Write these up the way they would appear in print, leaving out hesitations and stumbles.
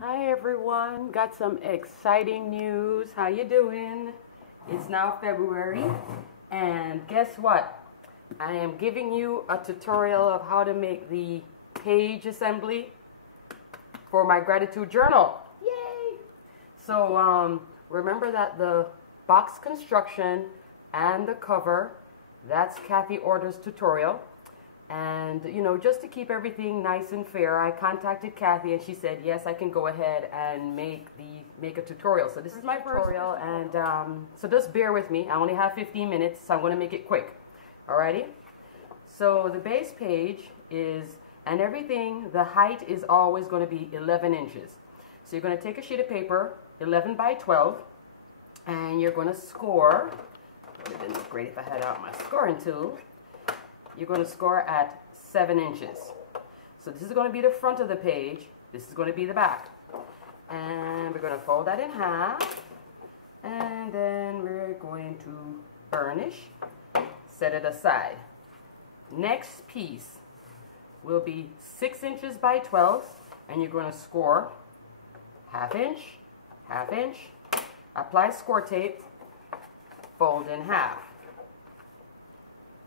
Hi everyone, got some exciting news. How you doing? It's now February, and guess what? I am giving you a tutorial of how to make the page assembly for my gratitude journal. Yay! So remember that the box construction and the cover, that's Kathy Order's tutorial. And you know, just to keep everything nice and fair, I contacted Kathy and she said yes, I can go ahead and make a tutorial. So this is my tutorial, and so just bear with me. I only have 15 minutes, so I'm going to make it quick. Alrighty. So the base page is, and everything, the height is always going to be 11 inches. So you're going to take a sheet of paper, 11 by 12, and you're going to score. It would have been great if I had out my scoring tool. You're going to score at 7 inches. So this is going to be the front of the page. This is going to be the back. And we're going to fold that in half. And then we're going to burnish. Set it aside. Next piece will be 6 inches by 12. And you're going to score half inch, half inch. Apply score tape. Fold in half.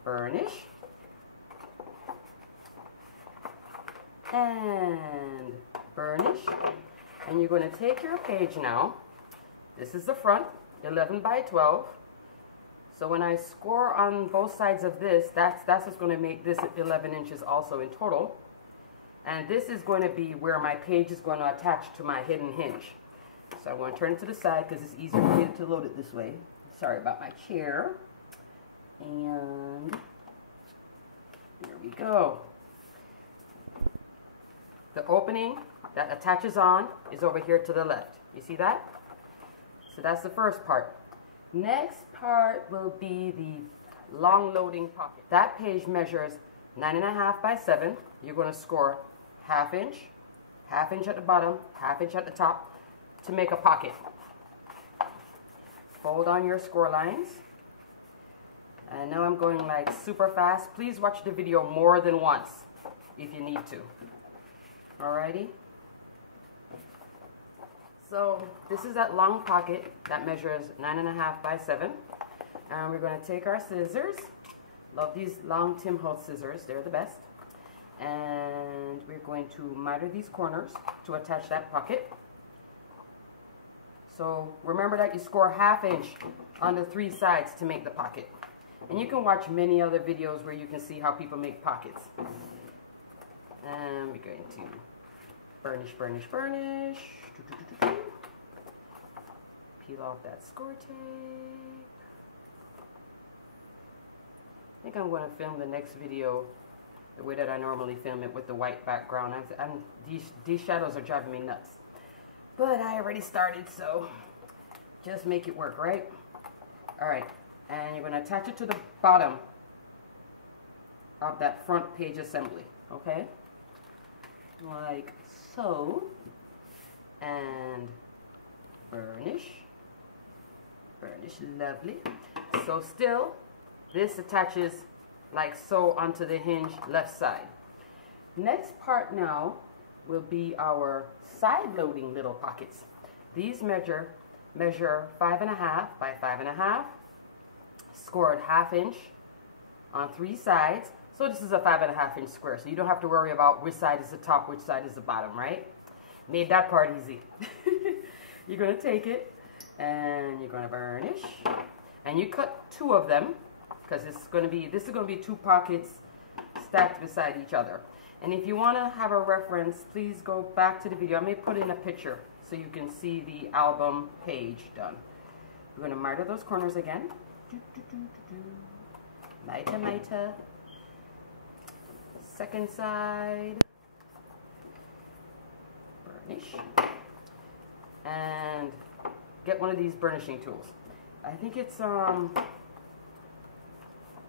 Burnish. And burnish. And you're going to take your page now. This is the front, 11 by 12. So when I score on both sides of this, that's what's going to make this 11 inches also in total. And this is going to be where my page is going to attach to my hidden hinge. So I'm going to turn it to the side because it's easier for me to load it this way. Sorry about my chair. And there we go. The opening that attaches on is over here to the left. You see that? So that's the first part. Next part will be the long loading pocket. That page measures 9.5 by 7. You're going to score half inch at the bottom, half inch at the top to make a pocket. Fold on your score lines. I know I'm going like super fast. Please watch the video more than once if you need to. Alrighty. So this is that long pocket that measures 9.5 by 7. And we're going to take our scissors. Love these long Tim Holtz scissors. They're the best. And we're going to miter these corners to attach that pocket. So remember that you score half inch on the 3 sides to make the pocket. And you can watch many other videos where you can see how people make pockets. And we're going to burnish, burnish, burnish. Peel off that score tape. I think I'm going to film the next video the way that I normally film it with the white background. These shadows are driving me nuts. But I already started, so just make it work, right? Alright, and you're going to attach it to the bottom of that front page assembly, okay? Like so. And burnish. Burnish, lovely. So still, this attaches like so onto the hinge left side. Next part now will be our side loading little pockets. These measure 5.5 by 5.5, scored half inch on 3 sides. So this is a 5.5 inch square, so you don't have to worry about which side is the top, which side is the bottom, right? Made that part easy. You're going to take it and you're going to burnish, and you cut 2 of them because this is going to be 2 pockets stacked beside each other. And if you want to have a reference, please go back to the video. I may put in a picture so you can see the album page done. We're going to miter those corners again. Miter, miter. Second side. Burnish. And get one of these burnishing tools. I think it's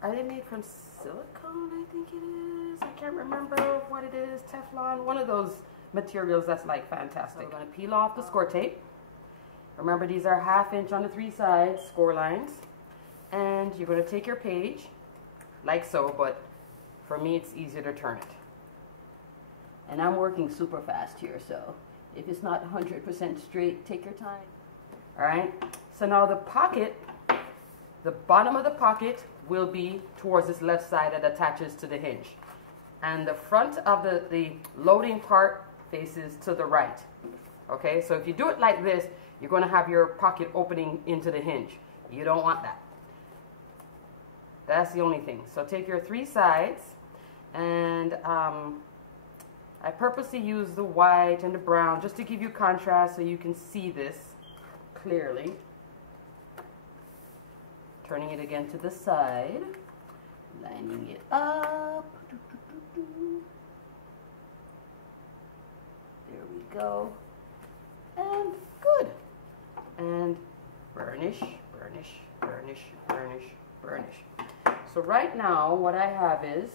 are they made from silicone? I think it is. I can't remember what it is. Teflon, one of those materials that's like fantastic. So we're going to peel off the score tape. Remember, these are half inch on the 3 sides score lines. And you're going to take your page like so, but for me it's easier to turn it. And I'm working super fast here, so if it's not 100% straight, take your time. All right, so now the pocket, the bottom of the pocket will be towards this left side that attaches to the hinge. And the front of the loading part faces to the right. Okay, so if you do it like this, you're going to have your pocket opening into the hinge. You don't want that. That's the only thing. So take your 3 sides, and I purposely use the white and the brown just to give you contrast so you can see this clearly. Turning it again to the side, lining it up. There we go. And good. And burnish, burnish, burnish, burnish, burnish. So right now what I have is,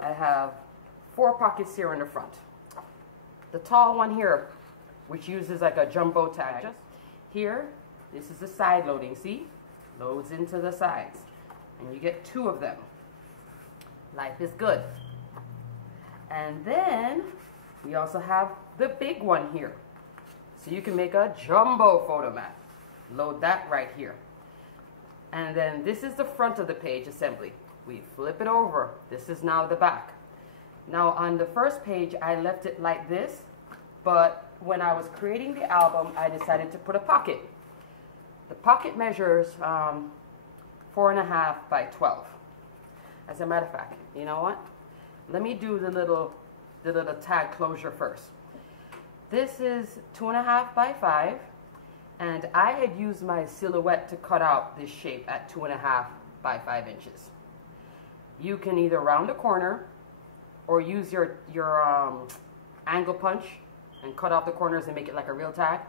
I have 4 pockets here in the front. The tall one here, which uses like a jumbo tag. Here, this is the side loading, see? Loads into the sides. And you get 2 of them. Life is good. And then we also have the big one here. So you can make a jumbo photo mat. Load that right here. And then this is the front of the page assembly. We flip it over. This is now the back. Now on the first page I left it like this, but when I was creating the album I decided to put a pocket. The pocket measures 4.5 by 12. As a matter of fact, you know what? Let me do the little tag closure first. This is 2.5 by 5, and I had used my silhouette to cut out this shape at 2.5 by 5 inches. You can either round the corner or use your angle punch and cut off the corners and make it like a real tag.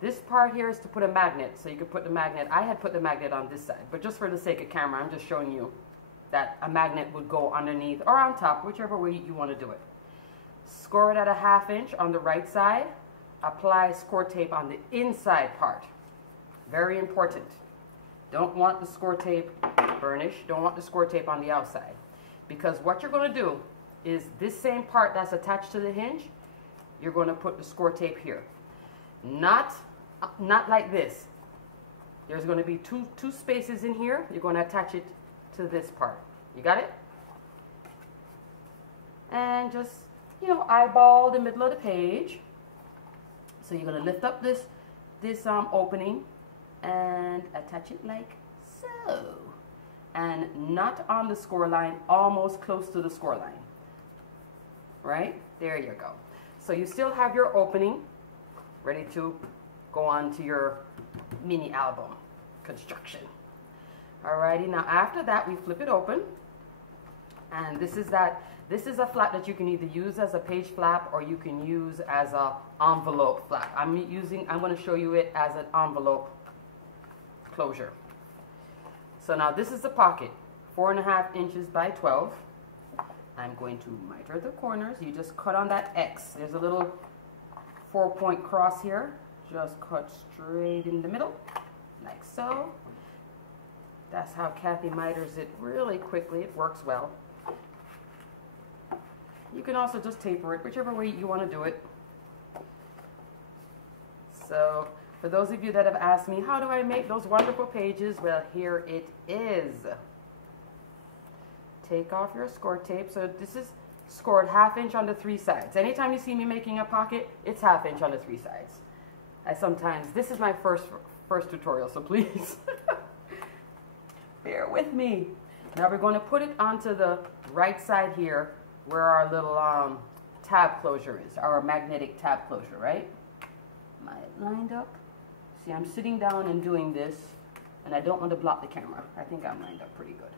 This part here is to put a magnet, so you can put the magnet. I had put the magnet on this side, but just for the sake of camera, I'm just showing you that a magnet would go underneath or on top, whichever way you want to do it. Score it at a 1/2 inch on the right side. Apply score tape on the inside part. Very important. Don't want the score tape burnish. Don't want the score tape on the outside. Because what you're going to do is this same part that's attached to the hinge, you're going to put the score tape here. Not like this. There's going to be two spaces in here. You're going to attach it to this part. You got it? And just, you know, eyeball the middle of the page. So you're going to lift up this opening and attach it like so. And not on the score line, almost close to the score line. Right? There you go. So you still have your opening ready to go on to your mini album construction. Alrighty, now after that we flip it open, and this is a flap that you can either use as a page flap or you can use as a envelope flap. I'm going to show you it as an envelope closure. So now this is the pocket, 4.5 inches by 12. I'm going to miter the corners. You just cut on that X. There's a little 4-point cross here. Just cut straight in the middle, like so. That's how Kathy miters it really quickly. It works well. You can also just taper it, whichever way you want to do it. So, for those of you that have asked me, how do I make those wonderful pages? Well, here it is. Take off your score tape. So this is scored 1/2 inch on the 3 sides. Anytime you see me making a pocket, it's 1/2 inch on the 3 sides. This is my first tutorial, so please bear with me. Now we're going to put it onto the right side here where our little tab closure is, our magnetic tab closure, right? Am I lined up? See, I'm sitting down and doing this, and I don't want to block the camera. I think I'm lined up pretty good.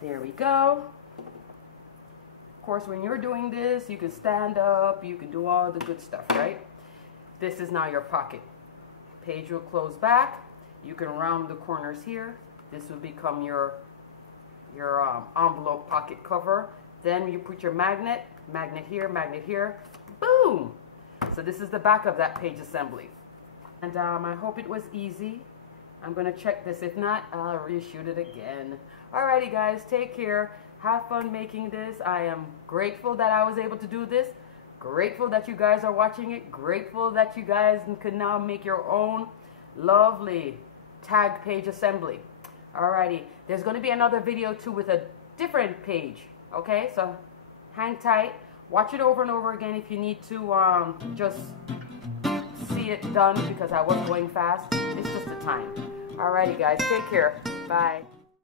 There we go. Of course, when you're doing this, you can stand up, you can do all the good stuff, right? This is now your pocket. Page will close back. You can round the corners here. This will become your envelope pocket cover. Then you put your magnet here, boom! So this is the back of that page assembly. And I hope it was easy. I'm going to check this. If not, I'll reshoot it again. Alrighty guys, take care. have fun making this. I am grateful that I was able to do this. Grateful that you guys are watching it. Grateful that you guys can now make your own lovely tag page assembly. Alrighty, there's going to be another video too with a different page. Okay, so hang tight. Watch it over and over again if you need to just see it done, because I was going fast. It's just the time. Alrighty guys, take care. Bye.